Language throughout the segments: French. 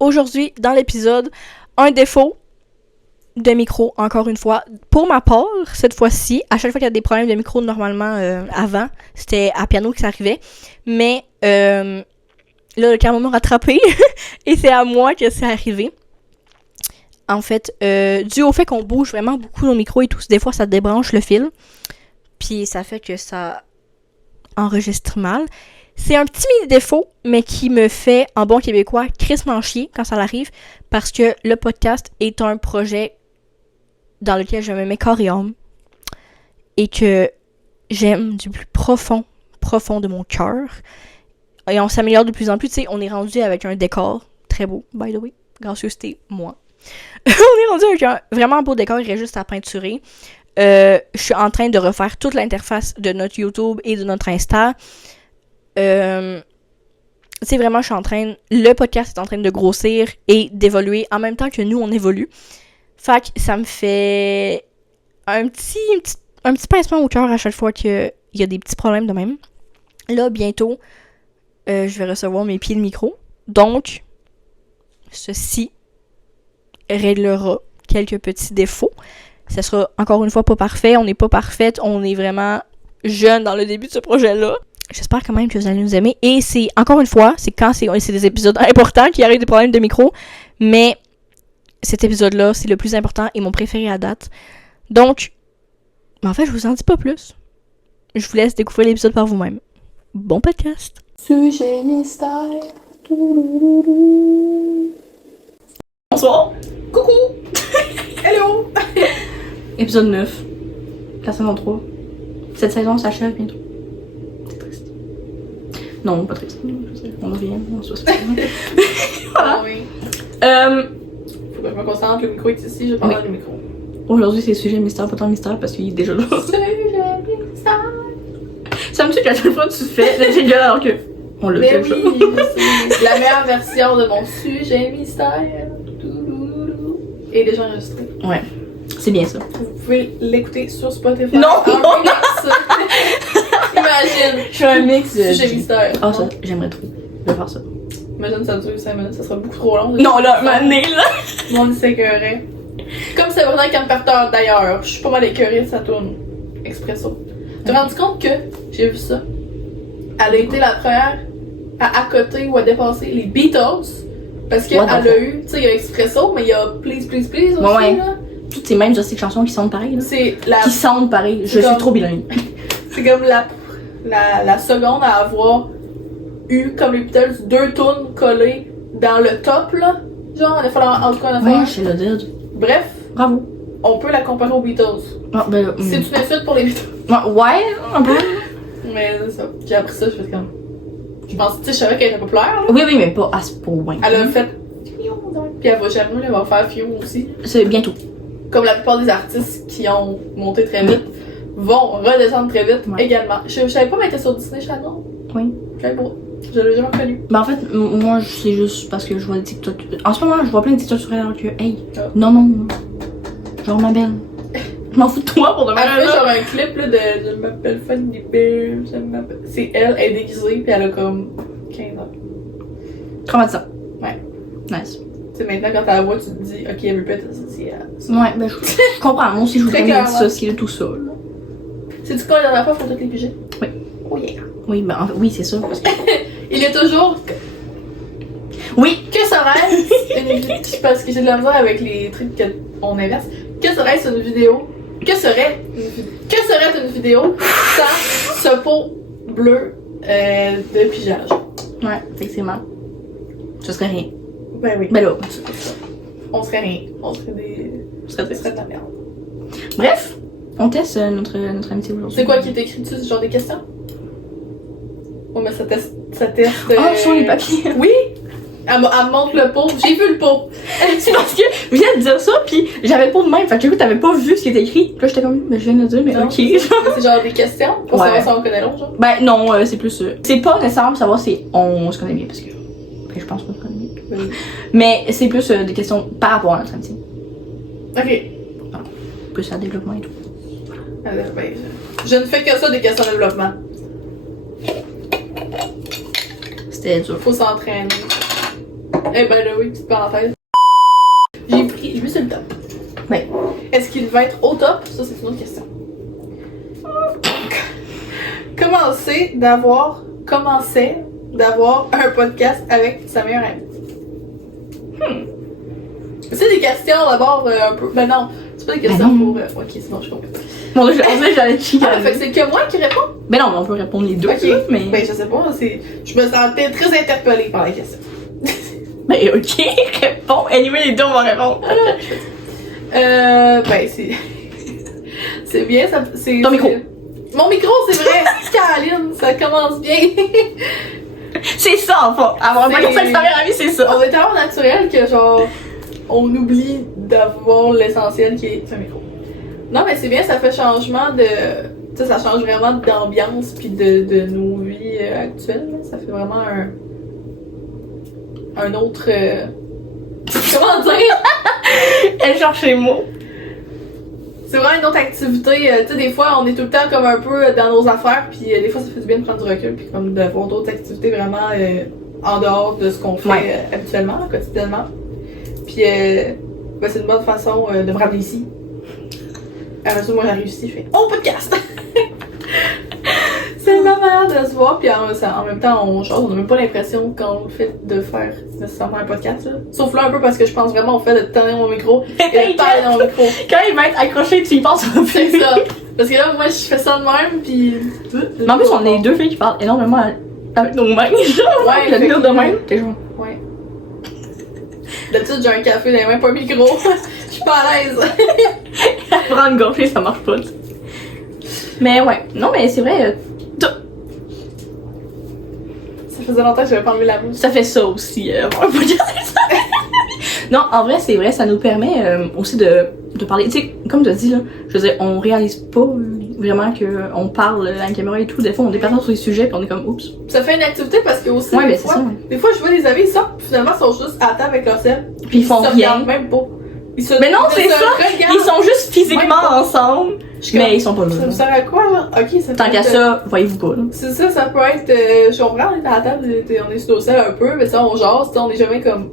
aujourd'hui, dans l'épisode, un défaut de micro, encore une fois. Pour ma part, cette fois-ci, à chaque fois qu'il y a des problèmes de micro, normalement, avant, c'était à piano que ça arrivait. Mais là, le camera m'a rattrapé et c'est à moi que c'est arrivé. En fait, dû au fait qu'on bouge vraiment beaucoup nos micros et tout, des fois, ça débranche le fil. Puis ça fait que ça enregistre mal. C'est un petit mini-défaut, mais qui me fait, en bon québécois, crissement chier quand ça arrive, parce que le podcast est un projet dans lequel je me mets corps et âme, et que j'aime du plus profond de mon cœur. Et on s'améliore de plus en plus, tu sais, on est rendu avec un décor très beau, by the way, gracieuseté, moi. On est rendu avec un vraiment beau décor, il reste juste à peinturer. Je suis en train de refaire toute l'interface de notre YouTube et de notre Insta. Tu sais, vraiment, le podcast est en train de grossir et d'évoluer en même temps que nous, on évolue. Fait que ça me fait un petit pincement au cœur à chaque fois qu'il y a des petits problèmes de même. Là, bientôt, je vais recevoir mes pieds de micro. Donc, ceci réglera quelques petits défauts. Ça sera encore une fois pas parfait. On n'est pas parfaite. On est vraiment jeune dans le début de ce projet-là. J'espère quand même que vous allez nous aimer. Et c'est, encore une fois, c'est quand c'est des épisodes importants qu'il y arrive des problèmes de micro. Mais cet épisode-là, c'est le plus important et mon préféré à date. Donc, en fait, je vous en dis pas plus. Je vous laisse découvrir l'épisode par vous-même. Bon podcast! Sujet mystère. Bonsoir! Coucou. Hello. Épisode 9. La saison 3. Cette saison s'achève bientôt. C'est triste. Non, pas triste. On revient. On se passe. Voilà. Ah oui. Faut que je me concentre, le micro est ici, je parle dans le micro. Aujourd'hui, c'est sujet mystère, pas tant mystère parce qu'il est déjà là. Sujet mystère. Ça me tue qu'à chaque fois tu fais le jingle alors que on l'a fait. Mais oui, c'est la meilleure version de mon sujet mystère. Et déjà enregistré. Ouais, c'est bien ça. Vous pouvez l'écouter sur Spotify. Non, en non, remix. Imagine. Je fais un mix de Sujet mystère. Ah, ça, j'aimerais trop. Je vais faire ça. Imagine ça dure 5 minutes, ça sera beaucoup trop long. Non, là, mané, là. Tout le monde s'écœurait. Comme c'est vraiment Camperteur d'ailleurs, je suis pas mal écœurée de sa tourne Expresso. Tu t'es rendu compte que j'ai vu ça? Elle a été la première à accoter ou à dépasser les Beatles. Parce qu'elle a eu, tu sais, il y a Expresso, mais il y a Please Please Please aussi, ouais. là. Toutes ces mêmes ces chansons qui sentent pareil, là. C'est la... Qui sentent pareil. Je suis trop bilingue. C'est comme la seconde à avoir eu, comme les Beatles, 2 tunes collées dans le top, là. Genre, il a fallu en tout cas en faire. Ouais, c'est le dead. Bref, Bravo. on peut la comparer aux Beatles. Ah, ben, C'est une insulte pour les Beatles. Ouais, un peu. Mais c'est ça. J'ai appris ça, je fais comme. Je pense, tu sais, je savais qu'elle était populaire, là. Oui, mais pas à ce point. Elle a fait. Puis elle va jamais, elle va faire Fion aussi. C'est bientôt. Comme la plupart des artistes qui ont monté très vite vont redescendre très vite également. Je savais pas, mais elle était sur Disney Channel. Oui. Je l'avais jamais connue. Ben en fait, moi, c'est juste parce que je vois des TikTok. En ce moment, je vois plein de TikTok sur elle alors que, hey, non. Genre ma belle. Je m'en fous de toi pour de Elle fait genre un clip là, de Je m'appelle Fanny Bear, c'est elle est déguisée, puis elle a comme 15 ans. Traumatisant. Ouais. Nice. Tu sais, maintenant, quand t'as la voix, tu te dis, ok, elle veut pas être associée à. Ouais, ben je comprends. Moi aussi, je voudrais me dissocier de tout ça. C'est-tu quand la dernière fois, faut toutes les piger? Oui. Oh yeah. Oui, ben oui, c'est ça. Parce que... Il est toujours. Oui! Que serait-ce une vidéo? Parce que j'ai de la misère avec les trucs qu'on inverse. Que serait-ce une vidéo? Que serait une vidéo sans ce pot bleu de pigeage? Ouais, effectivement. Ce serait rien. Ben oui. Ben là, on serait rien. On serait des. Ce serait de la merde. Bref, on teste notre amitié aujourd'hui. C'est quoi qui est écrit dessus? Ce genre des questions? Ouais, mais ça teste. Oh, sur les papiers! Oui! Elle me montre le pot. J'ai vu le pot. C'est parce que je viens de dire ça, pis j'avais le pot de même. Fait que du t'avais pas vu ce qui était écrit. Puis là, j'étais comme, je viens de le dire, mais non, ok. C'est genre des questions pour savoir si on connaît l'autre, genre? Ben non, c'est plus. C'est pas nécessaire pour savoir si on se connaît bien, parce que je pense qu'on se connaît bien. Oui. Mais c'est plus des questions par rapport à notre amitié. Ok. Voilà. Plus à développement et tout. Alors, ben, je ne fais que ça des questions de développement. C'était dur. Faut s'entraîner. Eh ben là, oui, petite parenthèse. J'ai mis sur le top. Ouais. Est-ce qu'il va être au top? Ça, c'est une autre question. Commençais d'avoir un podcast avec sa meilleure amie. C'est des questions d'abord un peu. Ben non, c'est pas des questions pour. Ok, c'est bon, je comprends. Bon, on dirait que j'allais chicaner. Ah, fait que c'est que moi qui réponds? Ben non, mais on peut répondre les deux, Ok. là, mais. Ben je sais pas, je me sentais très interpellée par la question. Ben ok, réponds. Anyway, les deux, on va répondre. Ben c'est. C'est bien, ça. C'est. Ton micro. Mon micro, c'est vrai! Caroline, ça commence bien! C'est ça, en fait. Avoir un podcast avec sa meilleure amie, c'est ça. On est tellement naturel que, genre, on oublie d'avoir l'essentiel qui est un micro. Non, mais c'est bien, ça fait changement de. Tu sais, ça change vraiment d'ambiance pis de nos vies actuelles. Là. Ça fait vraiment un autre. Comment dire? Elle cherche les mots. C'est vraiment une autre activité. Tu sais, des fois, on est tout le temps comme un peu dans nos affaires, puis des fois, ça fait du bien de prendre du recul, puis comme d'avoir d'autres activités vraiment en dehors de ce qu'on fait habituellement, quotidiennement. Puis, ben, c'est une bonne façon de me ramener ici. Après ça, moi, j'ai réussi, je fais « Oh, podcast! » C'est ma manière de se voir, puis en même temps, on n'a même pas l'impression qu'on fait de faire nécessairement un podcast. Là. Sauf là un peu parce que je pense vraiment au fait de tenir mon micro et de parler dans mon micro. Quand il va être accroché, tu y penses pas plus. C'est ça. Parce que là, moi, je fais ça de même, puis. Mais en plus, on est deux filles qui parlent énormément avec nos mains. Genre, Ouais, le mur de main. T'es genre. Ouais. D'habitude, j'ai un café dans les mains, pas un micro. Je suis pas à l'aise. Prendre une gorgée, ça marche pas. Mais ouais. Non, mais c'est vrai. Ça faisait longtemps que j'avais pas enlevé la bouche. Ça fait ça aussi, avoir un podcast. Non, en vrai, c'est vrai, ça nous permet aussi de parler. Tu sais, comme tu as dit, là, je veux dire, on réalise pas vraiment qu'on parle à la caméra et tout. Des fois, on dépasse sur les sujets puis on est comme oups. Ça fait une activité parce que aussi, Ouais, des, mais fois, c'est ça. des fois, je vois des amis, ils sortent, puis finalement, ils sont juste à table avec leur sel. Puis ils font se rien. regardent même pas. Mais non, c'est ça! Ils sont juste physiquement ensemble, mais ils sont pas là. Ça me sert à quoi, genre? Ok, ça Tant peut qu'à être, ça, voyez-vous pas, là. c'est ça, ça peut être. Je comprends, on est à la table, on est sur nos selles un peu, mais ça, on jase, on est jamais comme.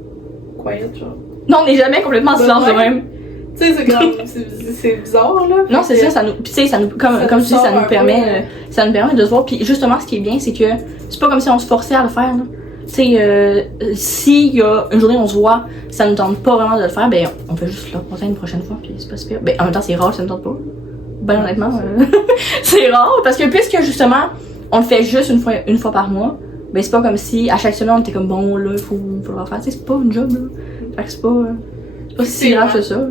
Quiet, genre. Non, on n'est jamais complètement en silence de même. Tu sais, c'est comme. c'est bizarre, là. Non, c'est ça, ça nous. Pis tu sais, ça nous. Comme je dis, ça nous permet. Ça nous permet de se voir. Puis justement, ce qui est bien, c'est que c'est pas comme si on se forçait à le faire, là. Tu sais, s'il y a une journée où on se voit, ça nous tente pas vraiment de le faire, ben on fait juste là, on fait une prochaine fois, puis c'est pas super. Ben en même temps, c'est rare, ça me tente pas. Ben honnêtement, c'est rare, parce que puisque justement, on le fait juste une fois par mois, ben c'est pas comme si à chaque semaine on était comme bon, là, il faut le refaire. Tu sais, c'est pas une job, là. Fait que c'est pas si grave que ça, là.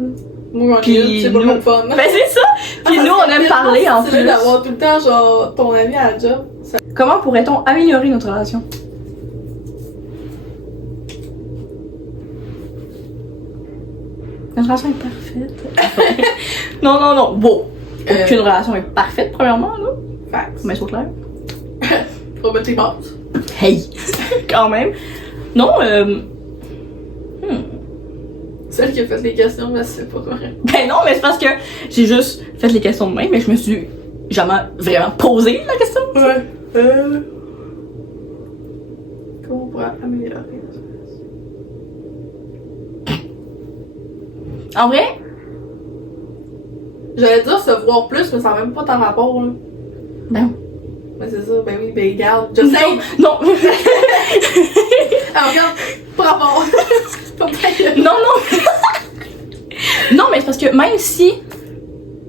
Moi, Puis c'est pas nous- le fun. Ben c'est ça! Puis nous, on aime parler en plus. D'avoir tout le temps, genre, ton ami à la job. Ça... Comment pourrait-on améliorer notre relation? Notre relation est parfaite. non. Bon. Aucune relation est parfaite, premièrement, là. Facts. Mais c'est clair. Faut mettre tes bases. Hey! Quand même. Non, Celle qui a fait les questions, mais c'est pas vrai. Ben non, mais c'est parce que j'ai juste fait les questions de même, mais je me suis jamais vraiment posé la question. Ouais. Comment on pourrait améliorer ça? En vrai, J'allais dire se voir plus, mais ça n'a même pas tant rapport, là. ben Mais c'est ça, ben oui, ben regarde. Je sais! non. Ah, regarde, pas rapport. Pas vrai. Non. Non, mais c'est parce que même si.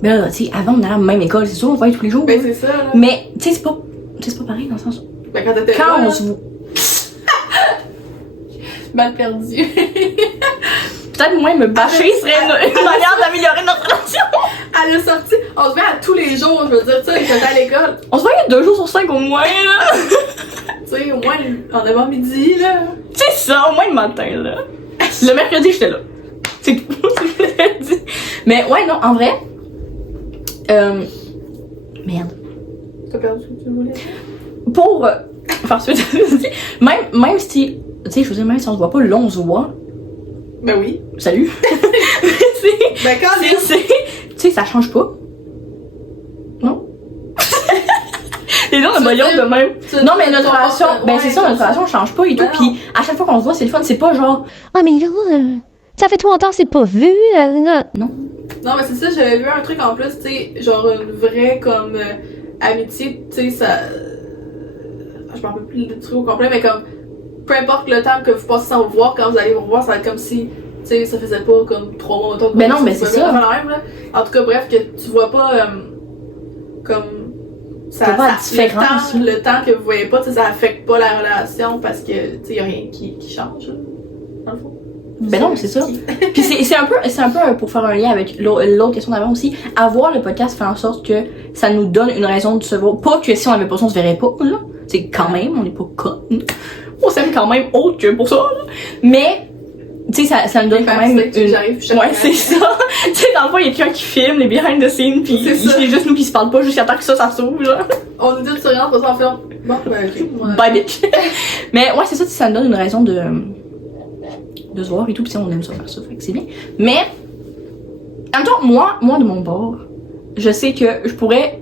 Ben là, tu sais, avant on allait à la même école, c'est sûr, on va aller tous les jours. Ben c'est ça, là. Mais, tu sais, c'est pas pareil dans le sens où. Ben quand t'étais Quand là, on se voit. mal perdu. Peut-être moi me bâcher serait une manière d'améliorer notre relation. Elle a sorti, on se voit à tous les jours, je veux dire, tu sais, quand t'es à l'école. On se voyait 2 jours sur 5 au moins, là. Tu sais, au moins en avant-midi, là. C'est ça, au moins le matin, là. Le mercredi, j'étais là. C'est tout. Mais ouais, non, en vrai. Merde. T'as perdu ce que tu voulais dire? Pour faire ce que tu dis, même si. Tu sais, je veux dire, même si on se voit pas, là, on se voit. Ben oui. Salut. Ben quand Tu sais, ça change pas. Non? Les deux, on a voyons de même. Non, mais notre relation, ben ouais, c'est ça, notre relation change pas et tout. Ben Puis à chaque fois qu'on se voit, c'est le fun. C'est pas genre. Ah, mais là, ça fait trop longtemps que c'est pas vu. Non, mais c'est ça, j'avais vu un truc en plus, tu sais, genre une vraie comme amitié, tu sais, ça. Je m'en rappelle plus le truc au complet, mais comme peu importe le temps que vous passez sans vous voir, quand vous allez vous revoir, ça va être comme si, tu sais, ça faisait pas comme 3 mois autour. Ben non, mais c'est ça. Même, là. En tout cas, bref, que tu vois pas comme. Ça, pas la différence, le temps que vous voyez pas, tu sais, ça affecte pas la relation parce que, tu sais, y a rien qui change, là, dans le fond. Ben non, c'est ça. Puis c'est un peu pour faire un lien avec l'autre question d'avant aussi. Avoir le podcast fait en sorte que ça nous donne une raison de se voir. Pas que si on avait pas ça, on se verrait pas, là. C'est quand même, on est pas con. On s'aime quand même autre que pour ça, là. Mais, tu sais, ça nous donne quand même une. Ouais, c'est ça. Tu sais, dans le fond, il y a quelqu'un qui filme les behind the scenes, pis c'est juste nous qui se parlent pas jusqu'à temps que ça s'ouvre, genre. On nous dit de se regarder, pour ça, on fait. Bon, ben, ok. Bye, bitch. Mais ouais, c'est ça, ça nous donne une raison de se voir et tout, pis on aime ça faire ça, fait que c'est bien. Mais, en même temps, moi de mon bord, je sais que je pourrais,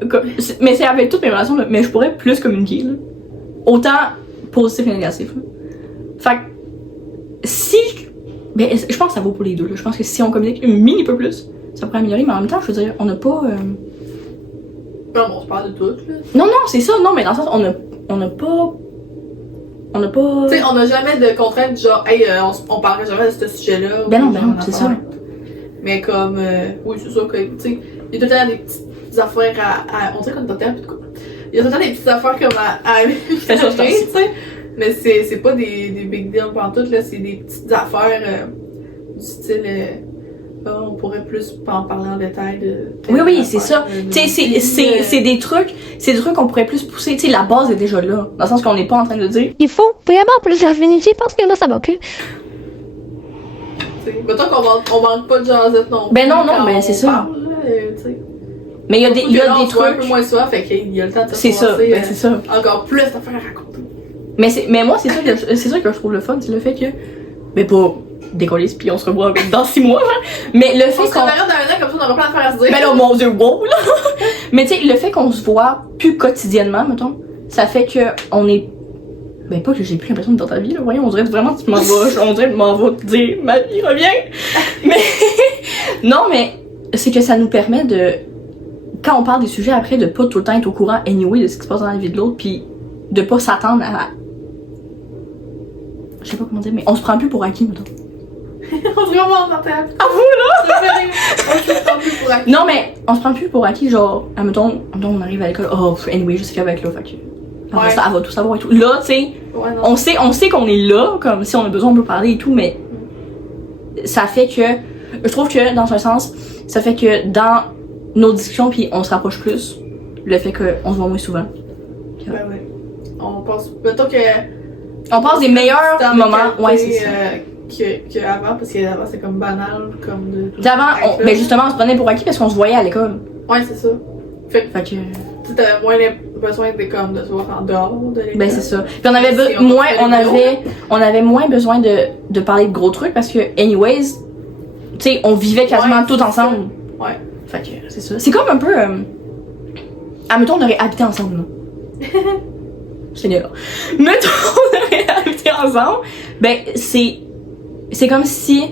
mais c'est avec toutes mes relations, là, mais je pourrais plus communiquer, là. Autant positif et négatif, là. Fait que, si, ben, je pense que ça vaut pour les deux, là. Je pense que si on communique un mini peu plus, ça pourrait améliorer, mais en même temps, je veux dire, on n'a pas, Non, on se parle de tout, là. Non, c'est ça, non, mais dans le sens, on n'a pas. Tu sais, on n'a jamais de contraintes genre, hey, on parlerait jamais de ce sujet-là. Ben non, c'est ça. Mais comme, oui, c'est sûr que, tu sais, il y a tout le temps des petites affaires à on dirait qu'on est total, pis de quoi. Il y a tout le temps des petites affaires comme à Fais ça, tu sais. Mais c'est pas des big deals pantoute, là, c'est des petites affaires du style, on pourrait plus en parler en détail de. Oui, c'est ça. Tu sais, c'est des trucs qu'on pourrait plus pousser. Tu sais, la base est déjà là. Dans le sens qu'on n'est pas en train de dire. Il faut vraiment plus d'affinité parce que là, ça va plus. Mettons qu'on manque pas de jasette non plus. Ben non, mais c'est ça. Parle, là, mais il y a des un trucs. peu moins souvent, fait qu'il y a le temps de se C'est ça, ben c'est ça. Encore plus d'affaires à raconter. Mais moi, c'est ça que je trouve le fun, c'est le fait que. Mais pas décoller puis on se revoit dans 6 mois, hein. Mais le fait qu'on. On se reverra dans un an comme ça, on aura plein d'affaires à se dire. Ben là, mon dieu, wow, là! Mais tu sais, le fait qu'on se voit plus quotidiennement, mettons, ça fait que on est. Ben pas que j'ai plus l'impression d'être dans ta vie, là. Voyons, on dirait vraiment que tu m'en vas. On dirait que tu m'en vas te dire ma vie revient. Mais. Non, mais c'est que ça nous permet de. Quand on parle des sujets après, de pas tout le temps être au courant anyway de ce qui se passe dans la vie de l'autre, puis de pas s'attendre à. Je sais pas comment dire, mais on se prend plus pour acquis, mettons. On se revoit en tête. À vous, là! On se prend plus pour acquis. Non, mais on se prend plus pour acquis, genre, admettons, on arrive à l'école, oh, anyway, je sais qu'elle va être là, fait que. Après ça, elle va tout savoir et tout. Là, tu sais, on sait qu'on est là, comme si on a besoin, on peut parler et tout, mais ça fait que. Je trouve que, dans un sens, ça fait que dans nos discussions, puis on se rapproche plus, le fait qu'on se voit moins souvent. Ben ouais. On pense. Mettons que. On passe des meilleurs moments, ouais, c'est ça. Qu'avant, parce qu'avant c'était comme banal, comme de. D'avant, ben justement, on se prenait pour acquis parce qu'on se voyait à l'école. Ouais, c'est ça. Fait que. Tu t'avais moins besoin de se voir en dehors de l'école. Ben c'est ça. Puis on avait moins besoin de parler de gros trucs parce que, anyways, tu sais, on vivait quasiment tout ensemble. Ça. Ouais. Fait que c'est ça. C'est comme un peu. Admettons, on aurait habité ensemble, là. Seigneur. Mettons, on aurait habité ensemble. Ben, c'est comme si.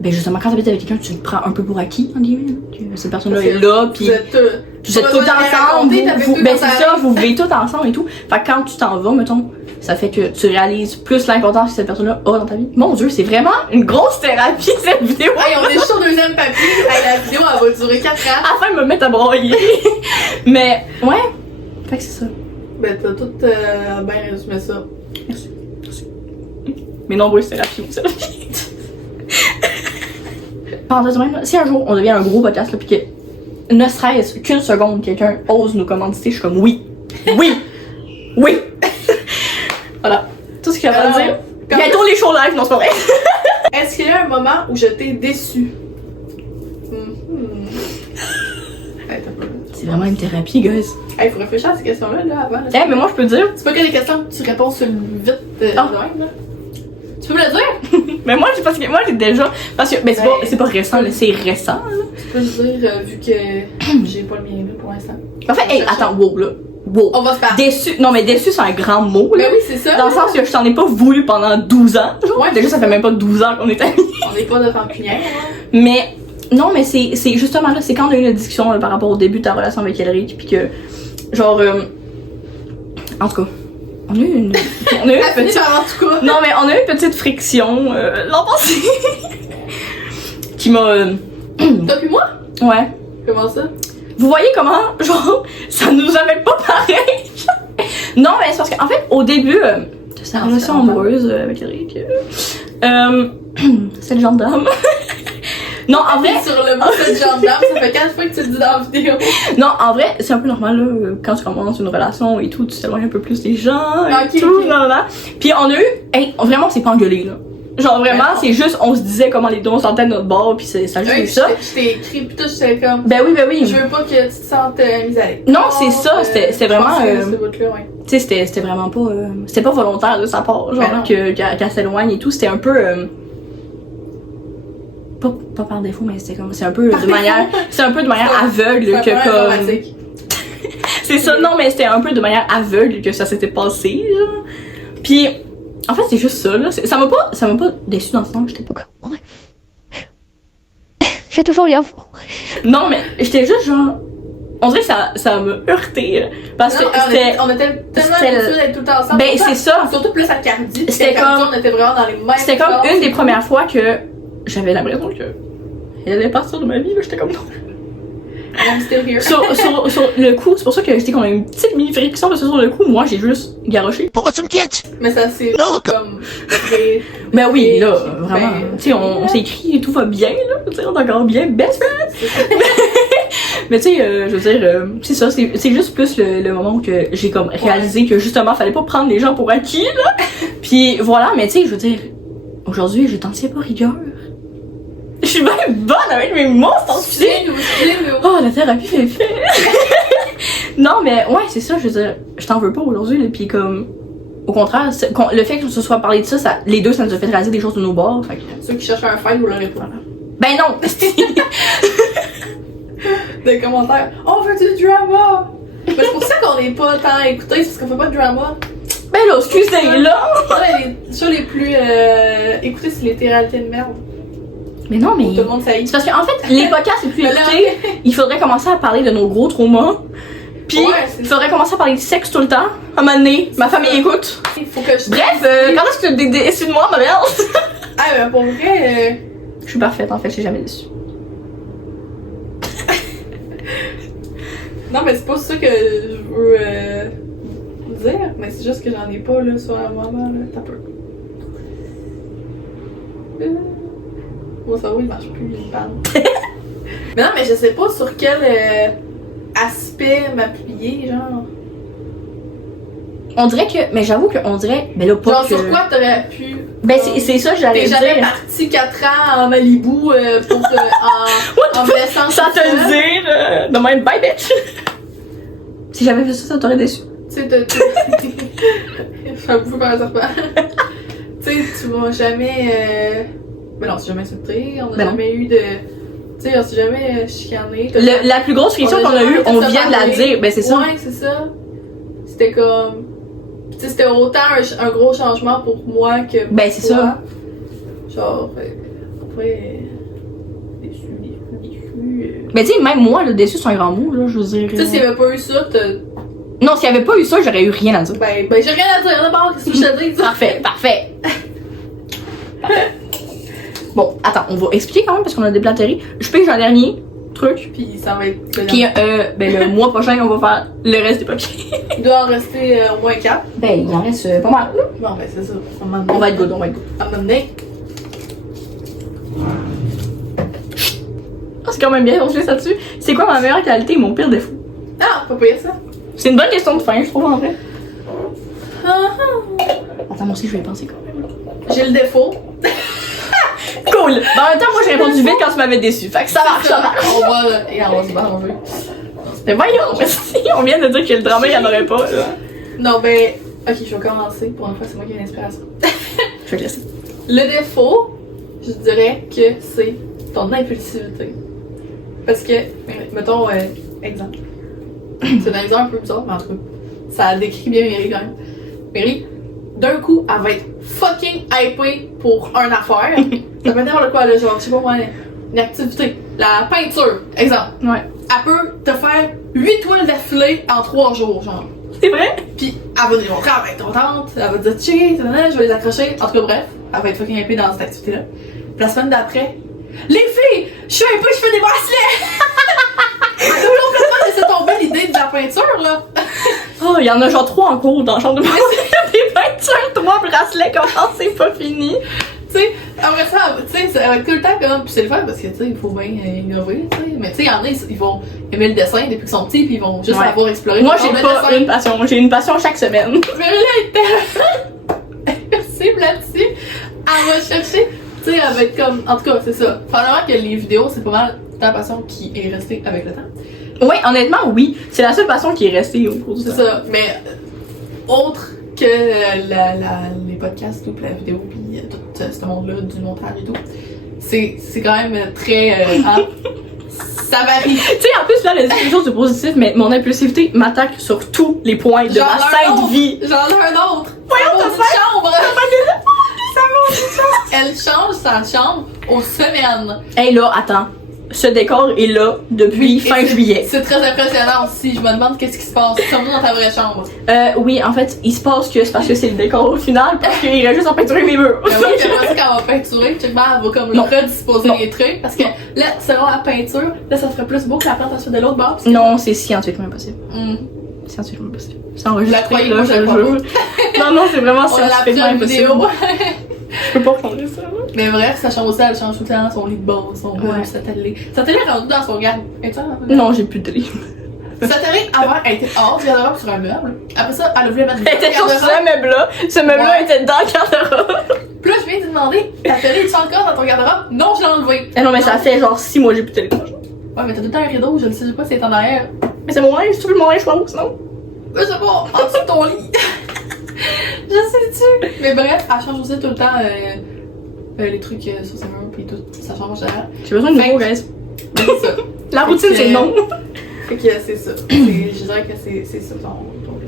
Ben, justement, quand t'habites avec quelqu'un, tu te prends un peu pour acquis, en guillemets. Que cette personne-là est là, pis. Vous êtes tout ensemble. Ben, c'est ça, vous vivez tout ensemble et tout. Fait que quand tu t'en vas, mettons, ça fait que tu réalises plus l'importance que cette personne-là a dans ta vie. Mon Dieu, c'est vraiment une grosse thérapie, cette vidéo. Hey, on est sur le deuxième papier. Hey, la vidéo, elle va durer 4 ans. Afin de me mettre à broyer. Mais, ouais. Fait que c'est ça. Ben, t'as tout bien résumé ça. Merci. Mes nombreuses thérapies, mon seul. Parenthèse même, si un jour on devient un gros podcast, là, pis que ne serait-ce qu'une seconde quelqu'un ose nous commanditer, je suis comme oui. Voilà. Tout ce qu'il y a à dire. Bientôt les shows live, non, c'est pas vrai. Est-ce qu'il y a un moment où je t'ai déçu? C'est vraiment une thérapie, guys. Hey, faut réfléchir à ces questions-là, avant. Eh, mais moi, je peux dire. C'est pas que des questions que tu réponds sur le vite de même, là. Tu peux me le dire? Mais moi, parce que moi, j'ai déjà. Parce que. Mais c'est pas récent, mais c'est récent, là. Tu peux le dire, vu que j'ai pas le mien, là, pour l'instant. En fait, hey, attends, wow, là. wow. On va se faire. Déçu, non mais déçu c'est un grand mot, là. Ben oui, c'est ça. Dans le sens que je t'en ai pas voulu pendant 12 ans. Ouais, Déjà, ça fait même pas 12 ans qu'on est amis. On n'est pas de rancunière, hein. Mais, non, mais c'est justement là, c'est quand on a eu une discussion là, par rapport au début de ta relation avec Elric, pis que, genre, en tout cas, on a eu une petite... En tout cas. Non, mais on a eu une petite friction l'an passé. Qui m'a... Toi puis moi? Ouais. Comment ça? Vous voyez comment, genre, ça nous avait pas pareil? Non, mais c'est parce qu'en fait, au début, c'est une relation amoureuse avec Eric. C'est le gendarme. Non, en vrai. Sur le mot de gendarme, ça fait 4 fois que tu le dis dans la vidéo. Non, en vrai, c'est un peu normal, là, quand tu commences une relation et tout, tu t'éloignes un peu plus des gens et Ok, tout, ok. là. Puis on a eu, hey, vraiment, on s'est pas engueulé, là. Genre vraiment, Ouais. c'est juste, on se disait comment les deux on sentait de notre bord, puis ça a juste eu ça. Je t'ai écrit, pis tout, j'étais comme. Ben oui. Je veux pas que tu te sentes mise à l'écart. Non, c'est ça, c'était vraiment, Ce bout-là, ouais. Tu sais, c'était vraiment pas. C'était pas volontaire de sa part, genre, Ben non. qu'elle s'éloigne et tout. C'était un peu. Pas par défaut, mais c'était comme. C'est un peu de manière. C'est un peu de manière aveugle C'est un que peu comme. informatique. C'est ça, non, mais c'était un peu de manière aveugle que ça s'était passé, genre. Puis, en fait, c'est juste ça, là. Ça m'a pas déçu dans le sens que j'étais pas. Ouais. J'ai toujours rien. Non, mais j'étais juste genre. On dirait que ça m'a heurté, là, parce que Non, c'était. on était tellement c'était- habitués d'être tout le temps ensemble. Ben, Tout le c'est ça. temps. Surtout plus à Cardi. C'était Cardi, comme- on était vraiment dans les mêmes. C'était comme classes. une des premières fois que j'avais l'impression que. Elle allait partir de ma vie, là. J'étais comme non. I'm still here. Sur le coup, c'est pour ça que je dis qu'on a une petite mini friction parce que sur le coup, moi j'ai juste garoché. Pourquoi tu me quittes? Mais ça, c'est Non, comme. Ben oui, là, vraiment. Ben, Tu sais, on s'est écrit et tout va bien, là. Tu sais, on est encore bien, best friends. Mais tu sais, je veux dire, c'est ça, c'est juste plus le moment où que j'ai comme réalisé que justement, fallait pas prendre les gens pour acquis, là. Puis voilà, mais tu sais, je veux dire, aujourd'hui, je t'en tiens pas rigueur. Je suis même bonne avec mes mots, c'est Excusez-nous. Oh, la thérapie fait effet! Non, mais ouais, c'est ça, je veux dire, je t'en veux pas aujourd'hui, là, pis comme, au contraire, le fait que se soit parlé de ça, les deux, ça nous a fait réaliser des choses de nos bords, fait que... Ceux qui cherchent un fight, vous l'aurez pas. Ben non! Des commentaires. On veut du drama! Mais c'est pour ça qu'on n'est pas tant écoutés, c'est parce qu'on fait pas de drama. Ben là, excusez, là! Les shows les plus écoutés, c'est les réalités de merde. Mais non, mais... Tout le monde saillit. C'est parce qu'en fait, les podcasts les plus Mais écoutés, il faudrait commencer à parler de nos gros traumas, pis Ouais, c'est il faudrait commencer à parler de sexe tout le temps. À un moment donné, ma famille écoute. Il faut que je. Bref, quand est-ce que tu t'es déçu de moi, ma merde? Ah, mais pour vrai. Je suis parfaite, en fait, je suis jamais déçue. Non, mais c'est pas ça que je veux dire, mais c'est juste que j'en ai pas là sur un moment là. T'as peu. Mon cerveau il marche plus, il me parle. Mais non, mais je sais pas sur quel aspect m'appuyer, genre. On dirait que, mais j'avoue qu'on dirait, mais là, pas Genre, que... sur quoi t'aurais pu. Ben, c'est ça, j'allais T'es dire. jamais parti 4 ans en Malibu pour en blessant Sans te le dire, de même, bye bitch! Si j'avais fait ça, ça t'aurait déçu. Tu sais, je fais un peu comme un serpent. Tu sais, tu vas jamais. Mais non, on s'est jamais insulté, on a Ben non. jamais eu de. Tu sais, on s'est jamais chicané. La plus grosse friction qu'on a eue, on vient de la dire, ben c'est ça. Ouais, c'est ça. C'était comme. Tu sais, c'était autant un gros changement pour moi que pour Ben, c'est toi. ça. Genre, après. Déçu. Mais tu sais, même moi, le déçu, c'est un grand mot, là, je veux dire. Tu sais, s'il y avait pas eu ça, Non, s'il y avait pas eu ça, j'aurais eu rien à dire. ben j'ai rien à dire d'abord, qu'est-ce que je te dis? Parfait, parfait. Bon, attends, on va expliquer quand même parce qu'on a déblatéré. Je pige un dernier truc. Puis ça va être. Puis ben, le mois prochain, on va faire le reste des papiers. Il doit en rester au moins 4. Ben, il en reste pas mal. Bon, ben c'est ça. On va être good, on va être good. À un moment donné. Ah, c'est quand même bien, on se laisse là-dessus. C'est quoi ma meilleure qualité et mon pire défaut? Ah, pas pire ça. C'est une bonne question de fin, je trouve, en vrai. Ah, Attends, moi aussi, je vais y penser quand même. j'ai le défaut. Cool! Ben, en même temps, moi, j'ai répondu vite quand tu m'avais déçu. Fait que ça marche, ça marche. On va. Et on va se battre, on veut. Mais voyons, merci. On vient de dire que le drama, il y en aurait pas, là. Non, ben. Ok, je vais commencer. Pour une fois, c'est moi qui ai l'inspiration. Je vais te laisser. Le défaut, je dirais que c'est ton impulsivité. Parce que, mettons, exemple. C'est un exemple un peu bizarre, mais en tout cas. ça décrit bien Méry quand même. Méry, d'un coup, elle va être fucking hypée pour une affaire. Ça peut être n'importe quoi, là, genre, je sais pas moi, une activité. La peinture, exemple. Ouais. Elle peut te faire 8 toiles d'affilée en 3 jours, genre. C'est vrai? Pis elle va nous les montrer, elle va être contente, elle va te dire check, je vais les accrocher. En tout cas, bref, elle va être fucking hypée dans cette activité-là. Puis la semaine d'après, les filles, je suis hypée, je fais des bracelets! Elle a complètement laissé tomber l'idée de la peinture, là. Oh, il y en a genre 3 en cours dans la chambre de des peintures, 3 bracelets, comment c'est pas fini? Tu sais, après ça, tu sais, ça va être tout le temps comme. Puis c'est le fun parce que, tu sais, il faut bien innover, tu sais. Mais tu sais, il y en a, ils vont aimer le dessin depuis qu'ils sont petits, puis ils vont juste avoir exploré. Moi, j'ai pas une passion, j'ai une passion chaque semaine. Mais là, elle était. Merci, là-dessus. Elle va chercher. Tu sais, elle va être comme. En tout cas, c'est ça. Probablement que les vidéos, c'est pas mal ta passion qui est restée avec le temps. Oui, honnêtement, oui. C'est la seule passion qui est restée au cours du temps. C'est ça. Mais autre que les podcasts, tout, la vidéo, puis tout ce monde-là, du montage et tout, c'est quand même très. Ça varie. Tu sais, en plus, là, elle a dit quelque chose de positif, mais mon impulsivité m'attaque sur tous les points de ma sainte vie. J'en ai un autre. Voyons, ta chambre. Elle change sa chambre aux semaines. Hey, là, attends. Ce décor est là depuis fin juillet. C'est très impressionnant aussi. Je me demande qu'est-ce qui se passe. Sommes-nous dans ta vraie chambre? Oui, en fait, il se passe que c'est parce que c'est le décor au final, parce qu'il reste juste à peinturer mes murs. Mais oui, j'aimerais ça quand on va peinturer, elle va comme redisposer les trucs. Parce que là, selon la peinture, là, ça ferait plus beau que la plante ensuite de l'autre bord. Non, c'est scientifiquement impossible. Scientifiquement impossible. C'est enregistré, là, je le jure. Non, non, c'est vraiment scientifiquement impossible. Je peux pas prendre ça. Mais bref, sa chambre aussi, elle change tout le temps, son lit de base, son meuble, sa télé. Sa télé est rendue dans son garde. Non, j'ai plus de télé. Sa télé, avant, elle était hors du garde-robe sur un meuble. Après ça, elle a voulu la mettre dans le garde-robe. Elle était sur ce meuble-là. Ce meuble-là était dans le garde-robe. Puis là, je viens de te demander, ta télé est-tu encore dans ton garde-robe? Non, je l'ai enlevée. Non, mais ça fait genre 6 mois que j'ai plus de télé. Ouais, mais t'as tout le temps un rideau, je ne sais pas si c'est en arrière. Mais c'est mon linge, tu veux mon linge ou sinon? Je sais pas, en dessous de ton lit. Je sais-tu. Mais bref, elle change aussi tout le temps les trucs sur ses murs pis tout, ça change derrière. J'ai besoin de nouveau, guys. C'est ça. La routine, c'est non. Fait que c'est ça. Je dirais que c'est ça ton défaut.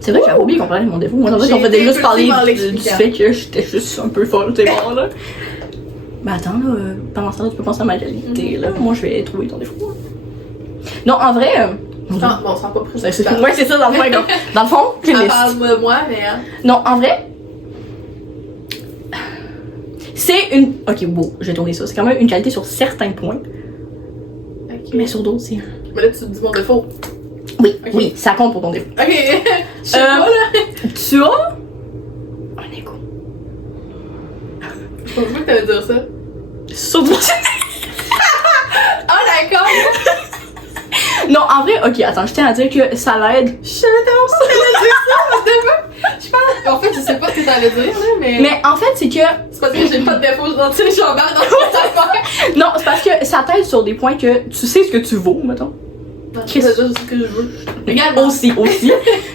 C'est vrai que j'avais oublié qu'on parlait de mon défaut. Moi, en fait, on faisait juste parler du fait que j'étais juste un peu folle, t'es bon, là. Ben attends, là, pendant ce temps-là, tu peux penser à ma qualité, là. Moi, je vais trouver ton défaut. Non, en vrai... Ah, bon, on s'en pas pris. Ouais, c'est ça, dans le fond. Dans le fond, j'ai une liste. Parle de moi, mais... Non, en vrai... C'est une... Ok, bon, je vais tourner ça. C'est quand même une qualité sur certains points. Okay. Mais sur d'autres, c'est... Mais là, tu te dis mon défaut. Oui, okay. Oui, ça compte pour ton défaut. Ok. Je sais pas, là. Tu as... un égo. Je pensais pas que t'allais dire ça. Sur ton... Ah, d'accord. Non, en vrai, ok, attends, je tiens à dire que ça l'aide. Je savais tellement pas que t'allais dire ça, je pense. En fait, je sais pas ce que t'allais dire, là, mais. Mais en fait, c'est que. C'est parce que j'ai pas de défaut, je suis en barre dans ton affaire. Non, c'est parce que ça t'aide sur des points que tu sais ce que tu vaux, mettons. Non, je sais ce que je veux. Regarde, aussi.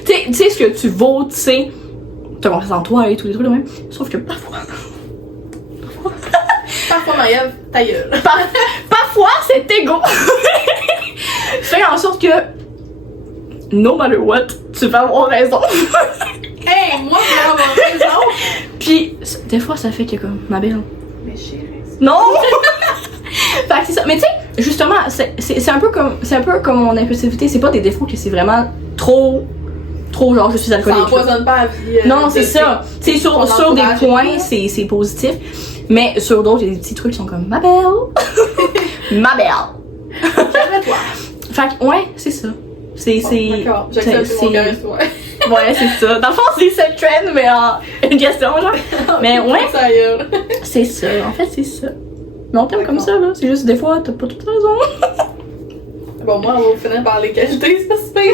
Tu sais ce que tu vaux, tu sais. T'as confiance en toi et tous les trucs de même. Sauf que parfois. Parfois, Maëve, ta gueule. Parfois, c'est égo. Fais en sorte que, no matter what, tu vas avoir raison. Hey, moi, je vais avoir raison. Puis, des fois, ça fait que comme, ma belle. Mais chérie. Non! Fait que c'est ça. Mais tu sais, justement, c'est un peu comme mon impulsivité. C'est pas des défauts que c'est vraiment trop genre je suis alcoolique. Ça empoisonne pas la vie. Non, c'est ça. Tu sais, sur des points, c'est positif. Mais sur d'autres, il y a des petits trucs qui sont comme ma belle. Ma belle. Calme-toi. Fait que, ouais, c'est ça. D'accord, j'accepte mon charisme, ouais. Ouais, c'est ça. Dans le fond, c'est cette trend, mais en une question, genre. Mais ouais. C'est ça. En fait, c'est ça. Mais on t'aime comme ça, là. C'est juste des fois, t'as pas toute raison. Bon, moi, on va finir par les qualités, c'est pas super.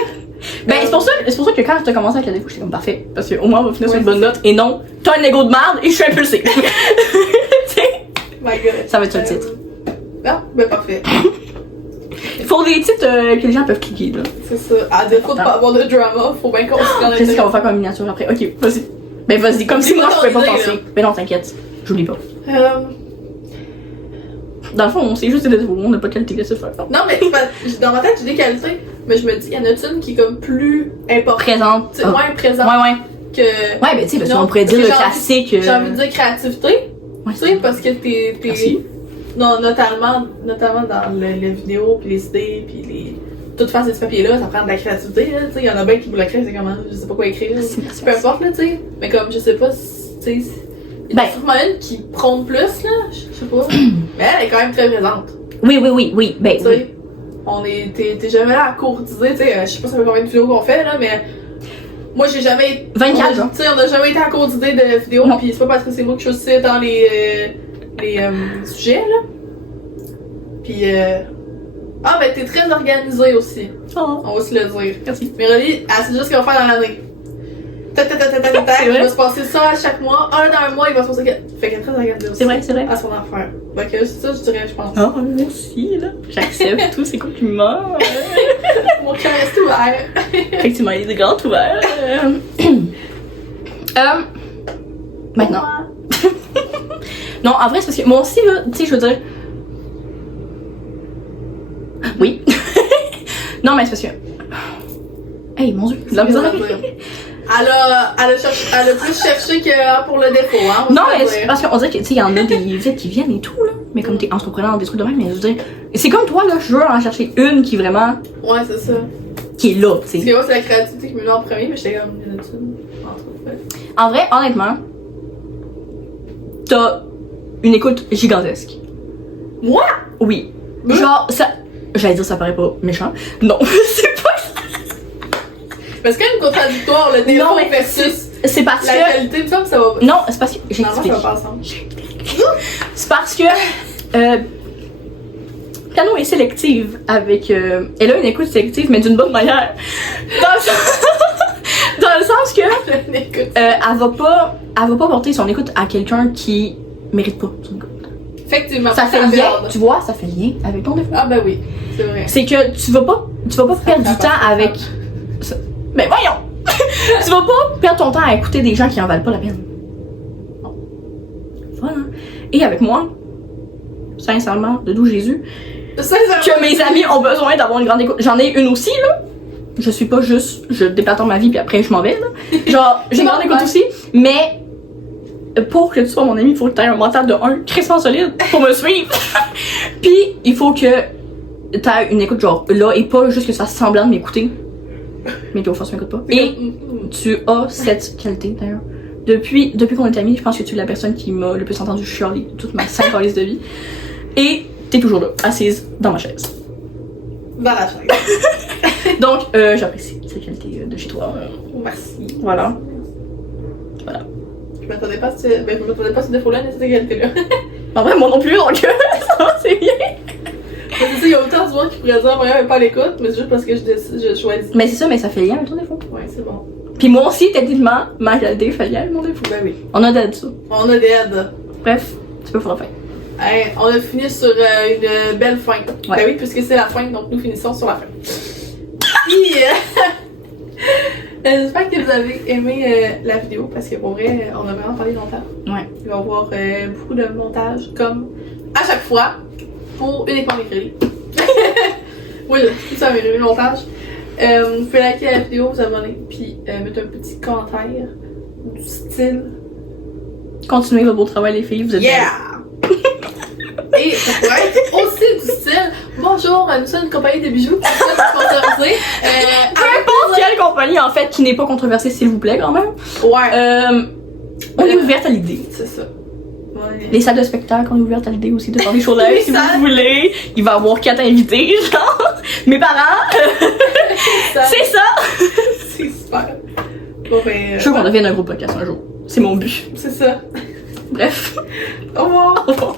Ben, c'est pour ça que quand t'as commencé avec la défaut, j'étais comme parfait. Parce qu'au moins, on va finir sur une bonne note. Et non, t'as un ego de merde et je suis impulsée. My God. Ça va être ça le titre. Ah, ben parfait. Faut des titres que les gens peuvent cliquer, là. C'est ça. À défaut de pas avoir de drama, faut bien qu'on se rende. Je sais qu'on va faire comme miniature après. Ok, vas-y. Ben, vas-y. Comme si moi, je pouvais pas penser. Mais non, t'inquiète. J'oublie pas. Dans le fond, c'est juste des défauts, on n'a pas de qualité, laissez faire. Non, mais dans ma tête, j'ai des qualités, mais je me dis, il y en a une qui est comme plus importante. Présente. Tu sais, moins présente Ouais. que. Ouais, ben tu sais, parce Non, qu'on pourrait dire parce le que classique. J'ai envie de dire créativité. Ouais, Tu sais, parce que t'es. Merci. Non, notamment dans les vidéos, puis les idées, puis les. Tout faire ces papiers-là, ça prend de la créativité, là. Tu sais, il y en a bien qui vous l'écrivent, c'est comment, je sais pas quoi écrire. Merci. Peu importe, là, tu sais. Mais comme, je sais pas, tu sais. Il y en a sûrement une qui prône plus, là. Je sais pas. Mais elle est quand même très présente. Oui, ben Tu oui. sais, t'es jamais là à courtiser, tu sais, je sais pas ça fait combien de vidéos qu'on fait, là, mais moi j'ai jamais... 24 ans. Tu sais, on a jamais été à court d'idées de vidéos, Non. pis c'est pas parce que c'est moi que je suis dans les sujets, là. Pis ah, ben t'es très organisée aussi, Oh, on va se le dire. merci. Mélanie, elle sait juste ce qu'elle va faire dans l'année. Tac, il va se passer ça à chaque mois, dans un mois, il va se passer... Fait qu'elle est très organisée aussi. C'est vrai. À son affaire. Donc c'est ça, je dirais, je pense. Oh, merci, là. J'accepte tous ces compliments. Mon cœur reste ouvert. Effectivement, il est grand ouvert. Maintenant. Non, en vrai, c'est parce que moi aussi, là, tu sais, je veux dire. Oui. Non, mais c'est parce que. Hey, mon dieu, de la misère. Elle a plus cherché que pour le défaut, hein. Non, mais c'est parce qu'on dirait que, tu sais, il y en a des vides qui viennent et tout, là. Mais comme t'es entrepreneur, des trucs de même, mais je veux dire. C'est comme toi, là, je veux en chercher une qui vraiment. Ouais, c'est ça. Qui est là, tu Parce sais. que moi, c'est la créativité qui me met en premier, mais j'étais comme, il y en a une. Entre autres, ouais. En vrai, honnêtement, t'as une écoute gigantesque. Moi? Oui. Hein? Genre, ça. J'allais dire ça paraît pas méchant. Non, c'est pas. Parce qu'il y a une contradictoire, le défaut Non, mais versus C'est parce la que. qualité, il me semble que ça va. Non, c'est parce que. Finalement, ça J'explique. va pas ensemble. C'est parce que. Piano est sélective avec. Elle a une écoute sélective, mais d'une bonne manière. Dans le sens, dans le sens que. Écoute. Elle va pas porter son écoute à quelqu'un qui mérite pas son écoute. Effectivement. Ça fait la lien, merde. tu vois, ça fait lien avec ton défaut. Ah, ben oui, c'est vrai. C'est que tu vas pas perdre du temps avec. Ça. Mais voyons! Tu vas pas perdre ton temps à écouter des gens qui en valent pas la peine. Non. Voilà. Et avec moi, sincèrement, de d'où Jésus, que mes amis ont besoin d'avoir une grande écoute. J'en ai une aussi, là. Je suis pas juste, je déplatons ma vie puis après je m'en vais, là. Genre, j'ai une grande écoute aussi, mais pour que tu sois mon ami, il faut que tu aies un mental de 1 crissement solide pour me suivre. Puis, il faut que tu aies une écoute, genre, là, et pas juste que tu fasses semblant de m'écouter. Mais qu'au fond, tu m'écoutes pas. Et tu as cette qualité, d'ailleurs. Depuis qu'on est amis, je pense que tu es la personne qui m'a le plus entendu chialer toute ma 5 liste de vie. Et t'es toujours là, assise dans ma chaise. Dans la chaise. Donc, j'apprécie cette qualité de chez toi. Merci. Voilà. Je m'attendais pas à ce défaut-là, mais cette qualité-là. En vrai, moi non plus, donc c'est bien. Mais tu sais, il y a autant de gens qui pourraient dire, voyons, elle est pas à l'écoute, mais c'est juste parce que je choisis. Mais c'est ça, mais ça fait lien avec ton défaut. Ouais, c'est bon. Puis moi aussi, techniquement, ma qualité fait lien avec mon défaut. Ben oui. On a d'aide ça. On a des aides. Bref, tu peux faire la fin. Hey, on a fini sur une belle fin. Ouais. Ben oui, puisque c'est la fin, donc nous finissons sur la fin. Puis, j'espère que vous avez aimé la vidéo, parce que pour vrai, on a vraiment parlé longtemps. Ouais. Il va y avoir beaucoup de montage, comme à chaque fois, pour uniquement m'écrire. Oui, tout ça m'est le montage. Vous pouvez liker la vidéo, vous abonner, puis mettre un petit commentaire du style. Continuez votre beau travail, les filles, vous êtes Yeah! Et ça pourrait être aussi du style bonjour, nous sommes une compagnie de bijoux qui souhaite sponsoriser. peu importe quelle compagnie, en fait, qui n'est pas controversée, s'il vous plaît, quand même. Ouais, On est ouverte à l'idée. c'est ça. Ouais. Les salles de spectacle, on est ouverte à l'idée aussi de faire des shows live Les si salles. vous voulez. Il va y avoir 4 invités, genre. Mes parents. Ça, C'est ça! c'est super. Bon, ben, Je veux qu'on devienne un gros podcast un jour. C'est mon but. c'est ça. Bref. Au revoir. Au revoir.